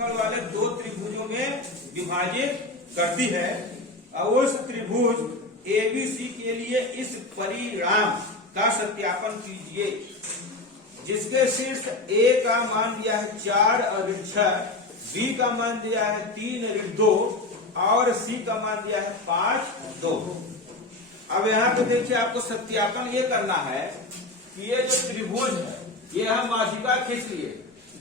क्षेत्रफल वाले दो त्रिभुजों में विभाजित करती है। उस त्रिभुज एबीसी के लिए इस परिणाम का सत्यापन कीजिए, जिसके शीर्ष ए का मान दिया है 4 और 6, बी का मान दिया है 3 और 2 और सी का मान दिया है 5, 2। अब यहाँ पे देखिए आपको सत्यापन ये करना है कि ये जो त्रिभुज है ये हम माध्यिका खींच लिए,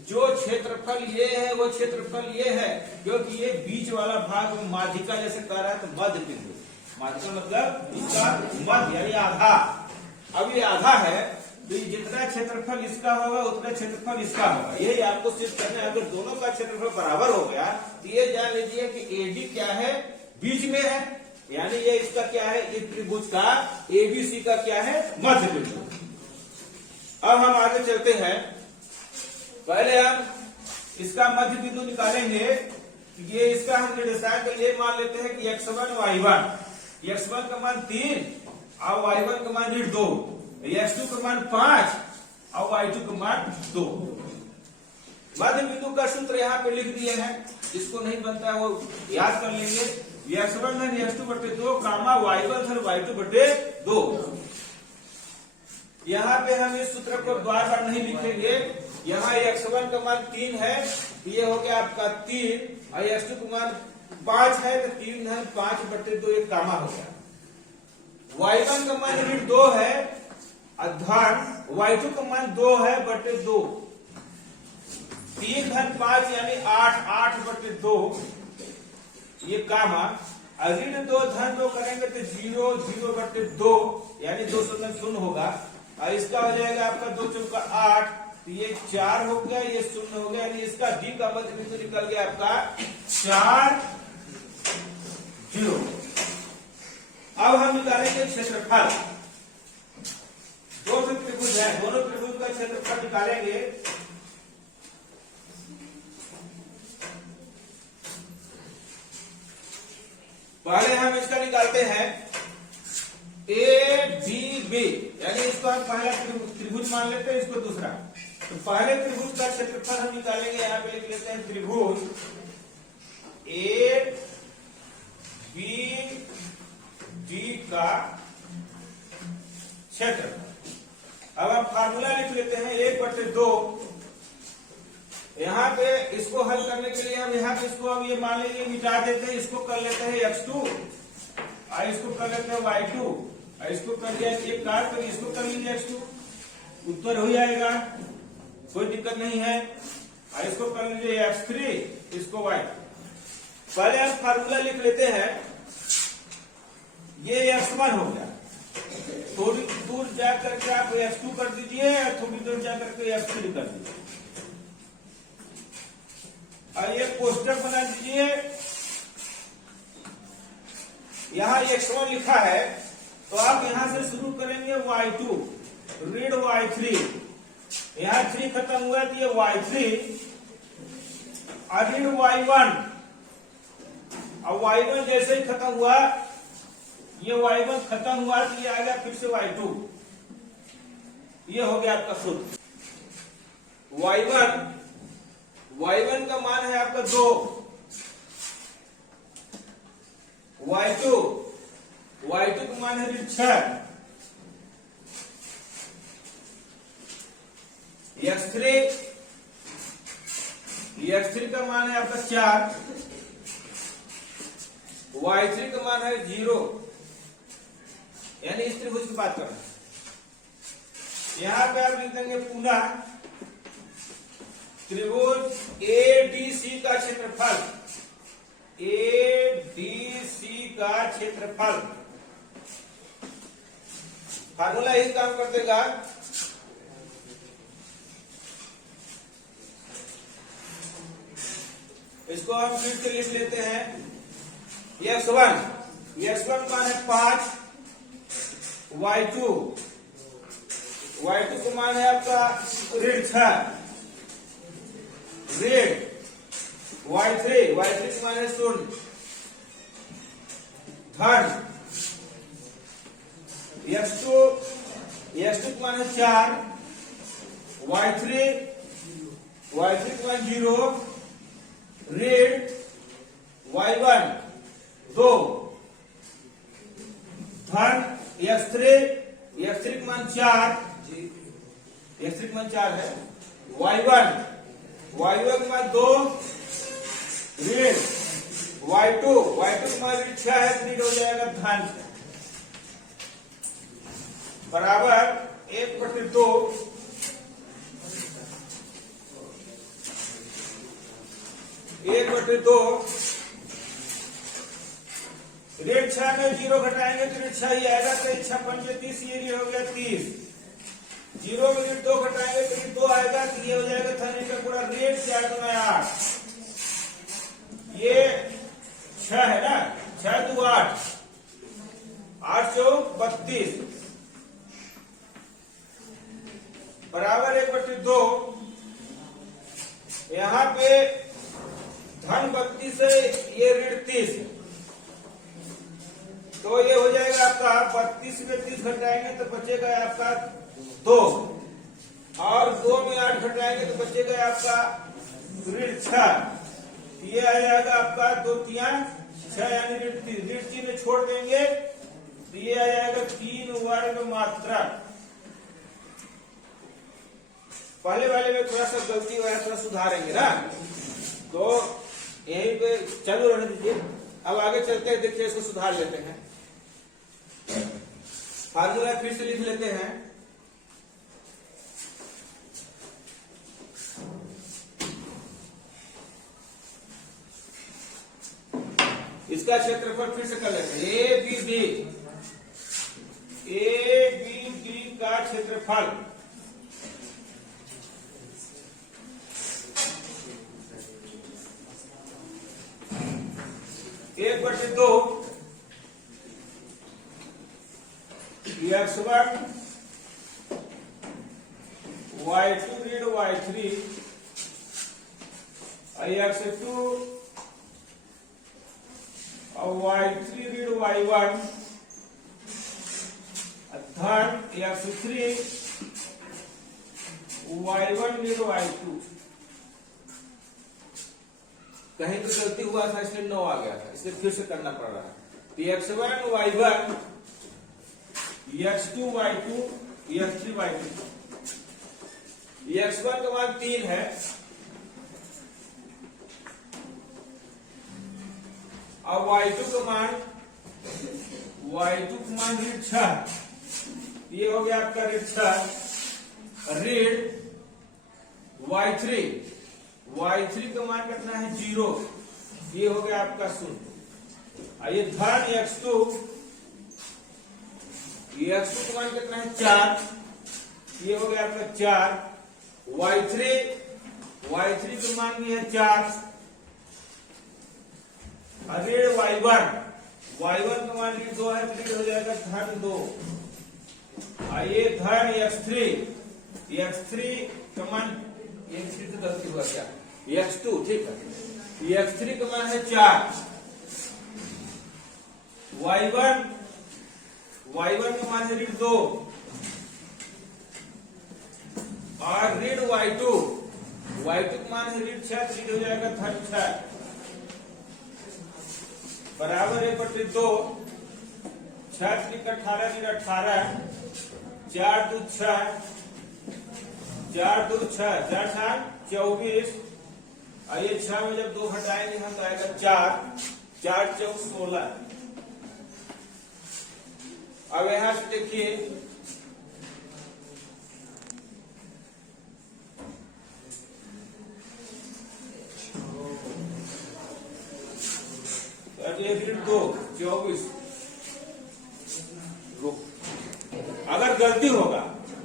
जो क्षेत्रफल ये है वो क्षेत्रफल ये है, क्योंकि ये बीच वाला भाग माध्यिका जैसे कह रहा है तो मध्य बिंदु, माध्यिका मतलब इसका मध्य यानी आधा। अब ये आधा है तो जितना क्षेत्रफल इसका होगा उतना क्षेत्रफल इसका होगा, यही आपको सिद्ध करना है। अगर दोनों का क्षेत्रफल बराबर हो गया तो ये जान लीजिए कि एडी क्या है, बीच में है, यानी ये इसका क्या है, इस त्रिभुज का एबीसी का क्या है, मध्य बिंदु। अब हम आगे चलते हैं, पहले हम इसका मध्य बिंदु निकालेंगे। ये इसका हम निर्देशांक ये मान लेते हैं कि x1 y1, x1 का मान 3 और y1 का मान 2, x2 का मान 5 और y2 का मान 2। मध्य बिंदु का सूत्र यहाँ पे लिख दिए हैं, जिसको नहीं बनता है वो याद कर लेंगे। x1 धन x2 बटे 2 कामा y1 धन y2 बटे 2। यहाँ पे हम इस सूत्र को बार बार नहीं लिखेंगे। यहाँ x1 का मान 3 है, ये हो गया आपका 3 और x2 का मान 5 है तो 3 धन 5 बटे 2 एक कामा हो गया। y1 का मान 2 है धन y2 का मान 2 है बटे 2, 3 धन 5 यानी 8, 8 बटे 2 ये कामा। ऋण 2 धन 2 करेंगे तो 0, 0 बटे 2 यानी 2 शून्य होगा और इसका हो जाएगा आपका 2 चौका 8, तो ये 4 हो गया, ये 0 हो गया, यानी इसका डी का मध्य बिंदु निकल गया आपका 4, 0। अब हम निकालेंगे क्षेत्रफल। दो त्रिभुज है, दोनों त्रिभुज का क्षेत्रफल निकालेंगे। पहले हम इसका निकालते हैं ए बी बी, यानी इसको हम पहला त्रिभुज मान लेते हैं, इसको दूसरा। तो पहले त्रिभुज का क्षेत्रफल हम निकालेंगे, यहाँ पे लिख लेते हैं त्रिभुज ए बी डी का क्षेत्रफल। अब हम फार्मूला लिख लेते हैं 1/2। यहाँ पे इसको हल करने के लिए हम यहाँ पे इसको अब ये मान लीजिए मिटा देते हैं, इसको कर लेते हैं x2 और इसको कर लेते हैं y2 और इसको कर दिया एक काट कर इसको कर लीजिए x2, उत्तर हो जाएगा, कोई दिक्कत नहीं है। और इसको कर लीजिए x3, इसको y। पहले हम फार्मूला लिख लेते हैं, ये x1 हो गया, थोड़ी दूर जा करके आप x2 कर दीजिए और थोड़ी दूर जा करके x3 कर दीजिए और ये कोष्टक बना दीजिए। यहाँ x1 लिखा है तो आप यहां से शुरू करेंगे y2 ऋण y3, यहाँ 3 खत्म हुआ तो ये y3 और ऋण y1, और y1 जैसे ही खत्म हुआ ये y1 खत्म हुआ तो ये आ गया फिर से y2, ये हो गया आपका सूत्र। y1 का मान है आपका 2, y2 का मान है 6, x3 का मान है आपका 4, y3 का मान है 0, यानी इस त्रिभुज की बात कर रहे हैं। यहां पे आप लिख देंगे पुनः त्रिभुज एडीसी का क्षेत्रफल, एडीसी का क्षेत्रफल। फार्मूला यही काम कर देगा। इसको हम फिर से लिख लेते हैं, x1 मान है 5, y2 का मान है आपका ऋण 6, ऋण y3 का मान है 0, धन x2 का मान है 4, y3 का मान 0 ऋण y1 2 धन x3 का मान 4 है y1 का मान 2 ऋण y2 का मान 6 है, ऋण हो जाएगा धन बराबर 1/2 ऋण 6 में 0 घटाएंगे तो ऋण 6 ही आएगा, तो 6 पंजे 30, ये हो गया 30। 0 में ऋण 2 घटाएंगे तो ऋण 2 आएगा, तो ये हो जाएगा धन का पूरा ऋण 4 में 8, ये 6 है ना, 6 2 8, 8 4 32 बराबर 1/2। यहाँ पे धन 32 है, ये ऋण 30, तो ये हो जाएगा आपका 32 में 30 घटाएंगे तो बचेगा आपका 2, और 2 में 8 घटाएंगे तो बचेगा आपका ऋण 6, ये आ जाएगा आपका 2 3 6 यानी ऋण 3 में छोड़ देंगे तो ये आ जाएगा 3 वर्ग मात्रा। पहले वाले में थोड़ा सा गलती हुआ है, थोड़ा सुधारेंगे ना, तो यहीं पे चालू रहने दीजिए। अब आगे चलते हैं, देखिए इसको सुधार लेते हैं। फार्मूला फिर से लिख लेते हैं। इसका क्षेत्रफल फिर से कर लेते हैं। ए बी डी का क्षेत्रफल 1/2 x1 y2 ऋण y3 x2 और y3 ऋण y1 धन x3 y1 ऋण y2। कहीं तो गलती हुआ था, इसलिए 9 आ गया था, इसलिए फिर से करना पड़ रहा है। x1 y1 x2 y2 x3 y3। x1 का मान 3 है और y2 का मान ऋण 6, ये हो गया आपका ऋण 6। ऋण y3 का मान कितना है 0, ये हो गया आपका 0। ये धन x2 का मान कितना है 4, ये हो गया आपका 4। y3 का मान भी है 4। ऋण y1 का मान ऋण 2 है, ऋण हो जाएगा धन 2। ये धन x3 का मान, x3 से गलती हुआ क्या, x2 ठीक है, x3 का मान है 4। y1 का मान है ऋण 2 और ऋण y2 का मान है ऋण 6, ऋण हो जाएगा धन 6 बराबर 1/2। 6 3 18 ऋण 18, 4 2 6 4 2 6 4 7 24। ये 6 में जब 2 हटाएंगे हम तो आएगा 4 4 4 16। अब यहां से देखिए ऋण 2 24। अगर गलती होगा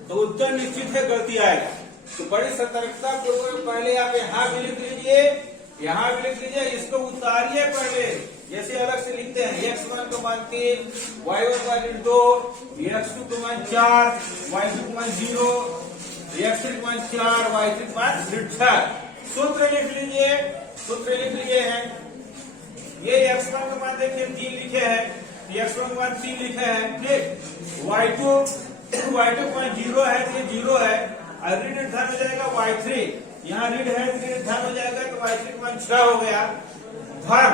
तो उत्तर निश्चित है गलती आएगा, तो बड़ी सतर्कता पूर्वक पहले आप यहाँ भी लिख लीजिए, यहाँ भी लिख लीजिए, इसको उतारिए पहले। जैसे अलग से लिखते हैं x1 का मान 3, y1 का ऋण 2, x2 का मान 4, y2 का मान 0, x3 का मान 4, y3 का मान ऋण 6। सूत्र लिख लीजिए, सूत्र लिख लिए हैं। ये x1 का मान देखिए 3 लिखे हैं, x1 का मान 3 लिखे हैं, ठीक। y2 का मान 0 है, ये 0 है, और ऋण धन हो जाएगा y3 यहाँ ऋण है तो ऋण धन हो जाएगा, तो y3 का मान 6 हो गया धन।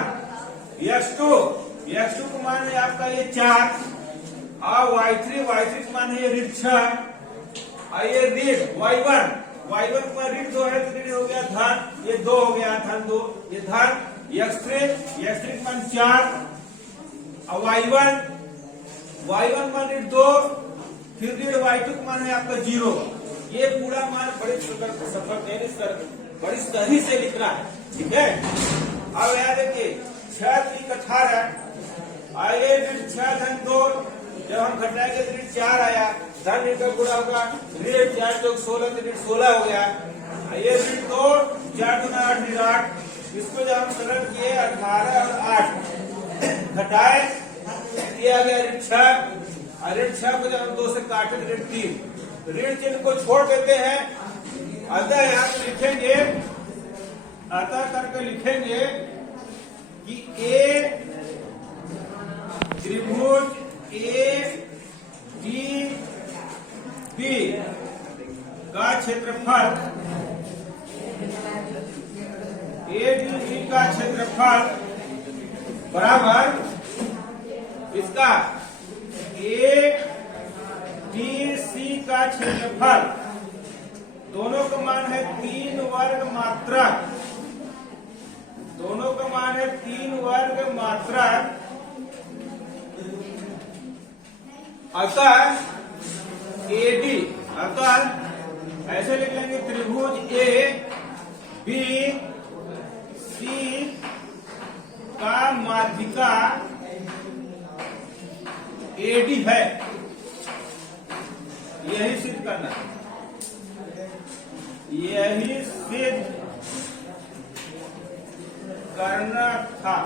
x2 का मान है आपका ये 4 और y3 का मान है ये ऋण 6 और ये ऋण y1 का ऋण 2 है तो ऋण हो गया धन, ये 2 हो गया धन 2, ये धन x3 का मान 4 और y1 मान ऋण 2, फिर ऋण y2 का मान है आपका 0। ये पूरा मान बड़ी सही से लिखना है, ठीक है। अब यहाँ देखिए 6 3 18 आइए ऋण 6 धन 2, जब हम घटाएंगे तो ऋण 4 आया, धन ऋण का गुणा होगा, ऋण 4 + 16 तो ऋण 16 हो गया। ये ऋण 2 4 × 8 ऋण 8, इसको जब हम सरल किए 18 और 8 घटाए दिया गया ऋण 6 और ऋण 6 को जब हम 2 से काटे तो ऋण 3, ऋण चिन्ह को छोड़ देते हैं। अतः यहाँ लिखेंगे, अतः करके लिखेंगे कि ए त्रिभुज ADB का क्षेत्रफल, ADB का क्षेत्रफल बराबर इसका ADC का क्षेत्रफल, दोनों का मान है 3 वर्ग मात्रक, दोनों का मान है 3 वर्ग मात्रक। अतः AD, अतः ऐसे लिख लेंगे त्रिभुज ABC का माध्यिका AD है, यही सिद्ध करना है, यही सिद्ध करना था।